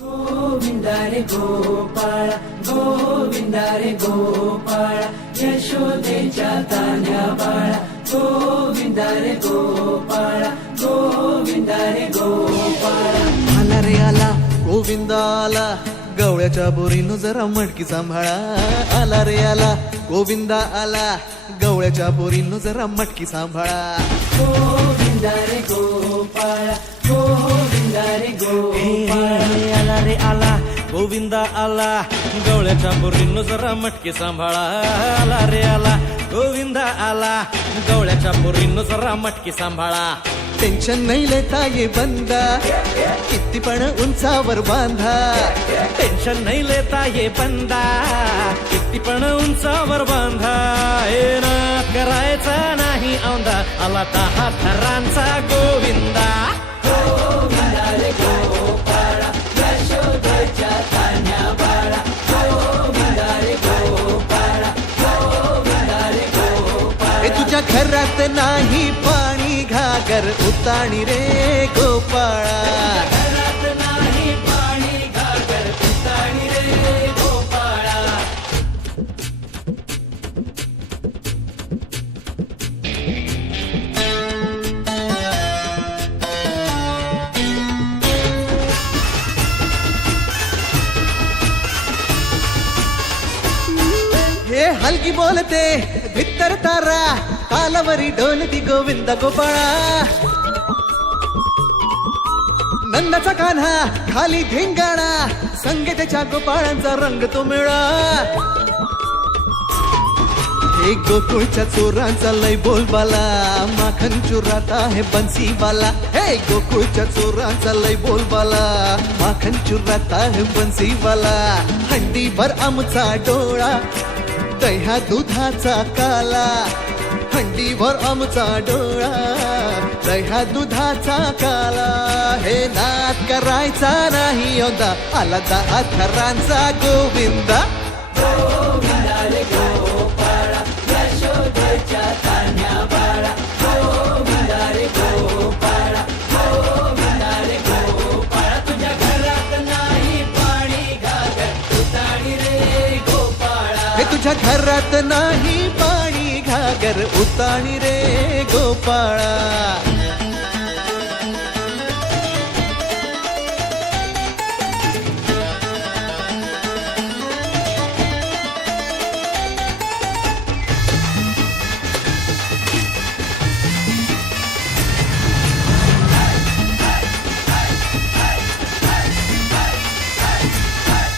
गोविंदा रे गोपाळ गोविंदा रे गोपाळ यशोदेच्या तान्या बाळा गोविंदा रे गोपाळ गोविंदा रे गोपाळ आला रे आला गोविंदा आला गवळ्याच्या बोरीनं जरा मटकी सांभाळा आला रे आला गोविंदा आला गवळ्याच्या बोरीनं जरा मटकी सांभाळा गोविंदा रे गोपाळ गोविंदा रे गोपाळ आला रे आला गोविंदा आला गवळ्याच्या बोरीनं जरा मटकी सांभाळा आला रे आला गोविंदा आला गवळ्याच्या बोरीनं जरा मटकी सांभाळा टेन्शन नाही लेता ये बंदा किती पण उंचावर बांधा टेन्शन नाही लेता ये बंदा किती पण उंचावर बांधा हे ना करायचा नाही औंदा आला 10 थरांचा गोविंदा गोविंदा रे गोपाळ यशोदेच्या तान्या बाळा गोविंदा रे गोपाळ गोविंदा रे गोपाळ हे तुझ्या घरात नाही पाणी घागर उताणी रे गोपाळा घरात नाही पाणी घागर उताणी रे गोपाळा हे हलकी बोलते भित्तर तारा तालावरी डोलती गोविंदा गोपाळा नंदाचा कान्हा खाली धिंगाणा संगे त्याच्या गोपाळांचा रंग तो मिळा एक गोकुळच्या चोरांचा लय बोलबाला माखन चुरात आहे बन्सीवाला हे गोकुळच्या चोरांचा लय बोलबाला माखन चुरात आहे बन्सीवाला हंडीभर आमचा डोळा दह्या दुधाचा काला हंडीभर आमचा डोळा दह्या दुधाचा काला हे नाद करायचा नाही औंदा आला 10 थरांचा गोविंदा गोविंदा रे गोपाळ यशोदेच्या तान्या बाळा गोविंदा रे गोपाळ गोविंदा रे गोपाळ तुझ्या घरात नाही पाणी घागर उताणी रे गोपाळा हे तुझ्या घरात नाही पाणी घागर उताणी रे गोपाळा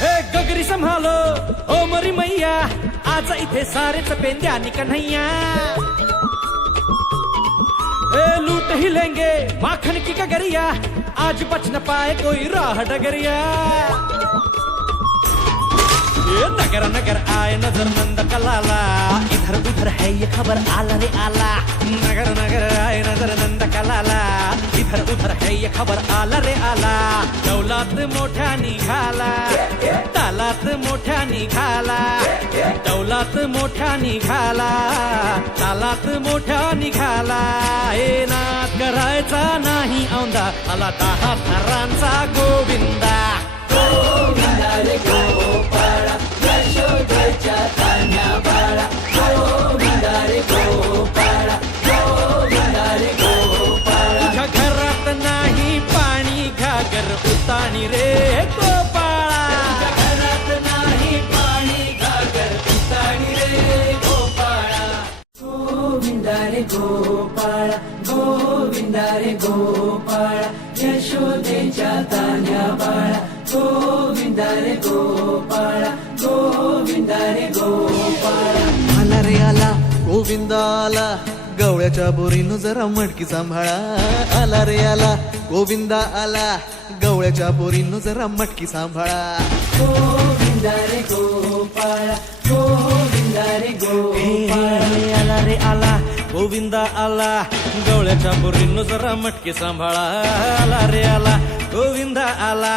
हे गगरी संभालो ओ मरी मैया आज इथे सारेच पेंद्यानी कन्हैया ए लूट ही लेंगे माखन की गगरिया आज बच न पाए कोई राह डगरिया ये नगर नगर आए नजर नंद कलाला इधर उधर है ये खबर आला रे आला नगर नगर आए नजर नंद कलाला इधर उधर है ये खबर आला रे आला दौलात मोठ्या निघाला तालात मोठ्या निघाला दौलात मोठ्या निघाला तालात मोठ्या निघाला हे नाद करायचा नाही औंदा आला 10 थरांचा गोविंदा गोविंदा रे गोपाळ यशोदेच्या तान्या बाळा गोविंदा रे गोपाळ गोविंदा रे गोपाळ तुझ्या घरात नाही पाणी घागर उताणी रे गोपाळा घरात नाही पाणी घागर उताणी रे गोपाळा गोविंदा रे गोपाळ गोविंदा रे गोपाळ यशोदेच्या तान्या बाळा गोविंदा रे गोपाळ गोविंदा रे गोपाळ आला रे आला गोविंदा आला गवळ्याच्या बोरीनं जरा मटकी सांभाळा आला रे आला गोविंदा आला गवळ्याच्या बोरीनं जरा मटकी सांभाळा गोविंदा रे गोपाळ गोविंदा रे गोपाळ आला रे आला गोविंदा आला गवळ्याच्या बोरीनं जरा मटकी सांभाळा आला रे आला गोविंदा आला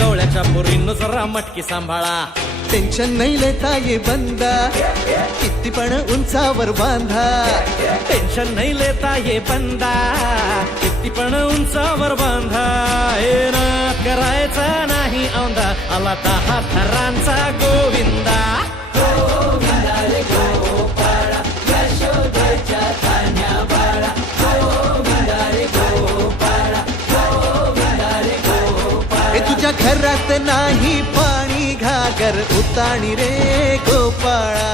गवळ्याच्या बोरीनं जरा मटकी सांभाळा टेन्शन नाही लेता ये बंदा किती पण उंचावर बांधा टेन्शन नाही लेता ये बंदा किती पण उंचावर बांधा हे ना करायचा नाही आला 10 थरांचा गोविंदा. गोविंदा रे गोपाळा यशोदेच्या तान्ह्या बाळा. गोविंदा रे गोपाळा गोविंदा रे गोपाळा. हे तुझ्या घरात नाही पाणी घागर उताणी रे गोपाळा.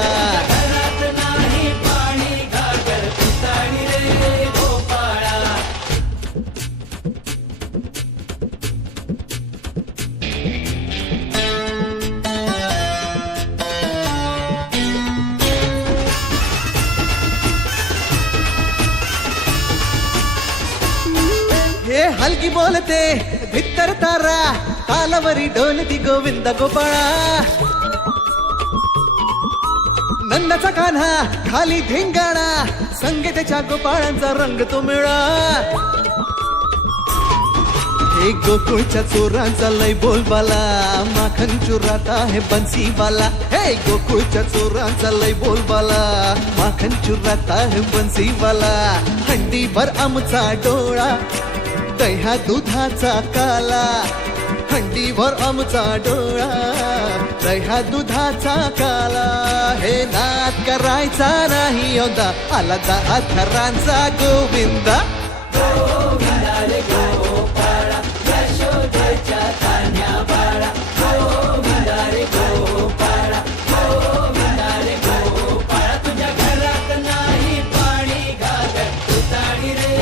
घरात नाही पाणी घागर उताणी रे गोपाळा. हे हलकी बोलते भित्तर तारा तालावरी डोलती गोविंद गोपाळा. नंदाचा कान्हा खाली धिंगाणा संगे त्याच्या गोपाळांचा रंग तो मिळा. हे गोकुळच्या चोरांचा लय बोलबाला माखन चुरात आहे बन्सीवाला. हे गोकुळच्या चोरांचा लय बोलबाला माखन चुरात आहे बन्सीवाला. हंडीभर आमचा डोळा दह्या दुधाचा काला. हंडीभर आमचा डोळा दह्या दुधाचा काला. हे नाद करायचा नाही यंदा आला 10 थरांचा गोविंदा. गोविंदा रे गोपाळा यशोदेच्या तान्ह्या बाळा. गोविंदा रे गोपाळा गोविंदा रे गोपाळा. तुझ्या घरात नाही पाणी घागर उताणी रे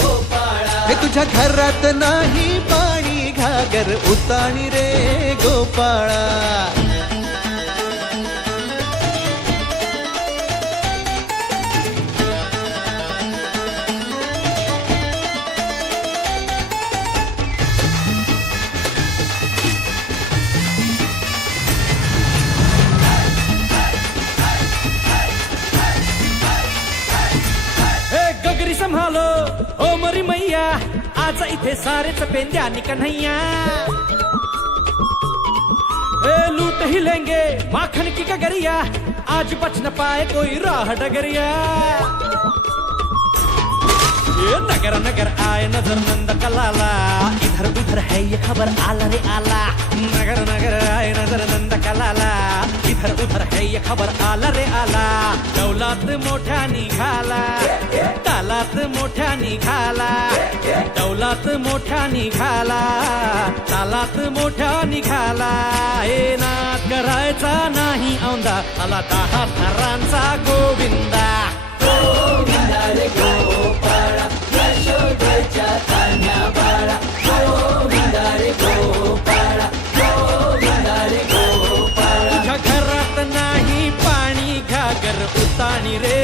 गोपाळा. हे तुझ्या घरात नाही पाणी घागर उताणी रे गोपाळा. हे गगरी संभालो ओ मरी मैया आज इथे सारेच पेंद्यानी कन्हैया. हे लूट ही लेंगे माखन की गगरिया आज बच न पाए कोई राह डगरिया. ये नगर नगर आए नजर नंद कलाला इधर उधर है ये खबर आला रे आला. नगर नगर आए नजर नंद कलाला इधर उधर है ये खबर आला रे आला. दौलात मोठ्या निघाला तालात मोठ्या निघाला. दौलात मोठ्या निघाला तालात मोठ्या निघाला. हे नाद करायचा नाही औंदा आला 10 थरांचा गोविंदा. गोविंदा रे गोपाळा यशोदेच्या तान्ह्या बाळा. गोविंदा रे गोपाळा गोविंदा रे गोपाळा. तुझ्या घरात नाही पाणी घागर उताणी रे